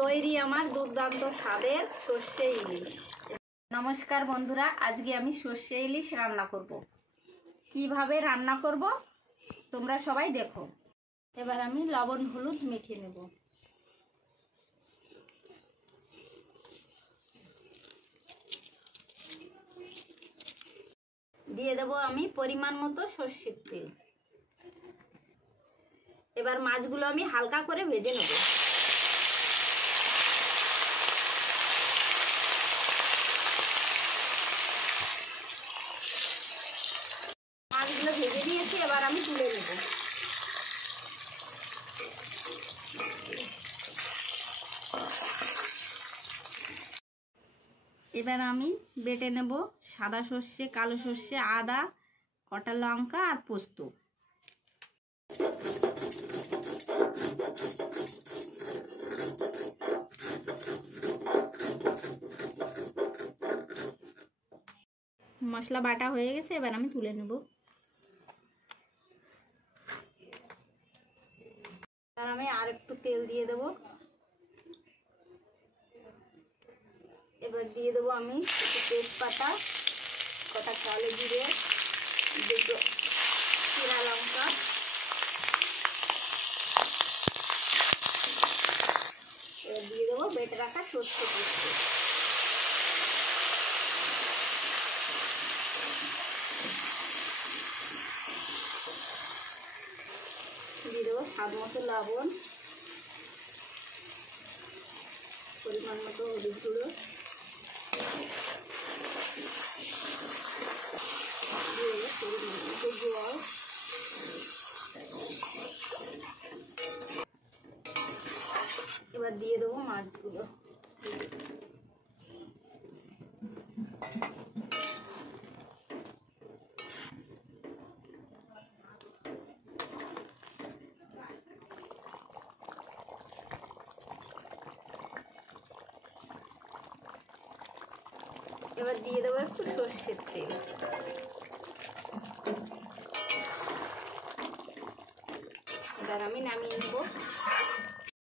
তৈরি আমার দুর্দান্ত স্বাদের সর্ষে ইলিশ। নমস্কার বন্ধুরা, আজকে আমি সর্ষে ইলিশ রান্না করব। কিভাবে রান্না করব তোমরা সবাই দেখো। এবার আমি লবণ হলুদ মেখে নেব। দিয়ে দেব আমি পরিমাণ মতো সর্ষের তেল। এবার মাছগুলো আমি হালকা করে ভেজে নেব। মাছগুলো ভেজে নিয়েছি, এবার আমি তুলে নেব। এবার আমি বেটে নেব সাদা সর্ষে, কালো সর্ষে, আদা, কটা লঙ্কা আর পোস্ত। মশলা বাটা হয়ে গেছে, এবার আমি তুলে নেব। আর আমি আর একটু তেল দিয়ে দেব। এবার দিয়ে দেবো আমি একটু তেজপাতা, কটা কালো জিরে, দুটো চিরা লঙ্কা, এবার দিয়ে দেবো বেটে রাখা সর্ষে পোস্ত। দিয়ে দেবো স্বাদ মতো লবণ, পরিমাণ মতো হলুদ গুঁড়ো, দিয়ে দেবো পরিমাণ মতো জল। এবার দিয়ে দেবো মাছগুলো। এবার দিয়ে দেবো একটু সর্ষের তেল। এবার আমি নামিয়ে নেব।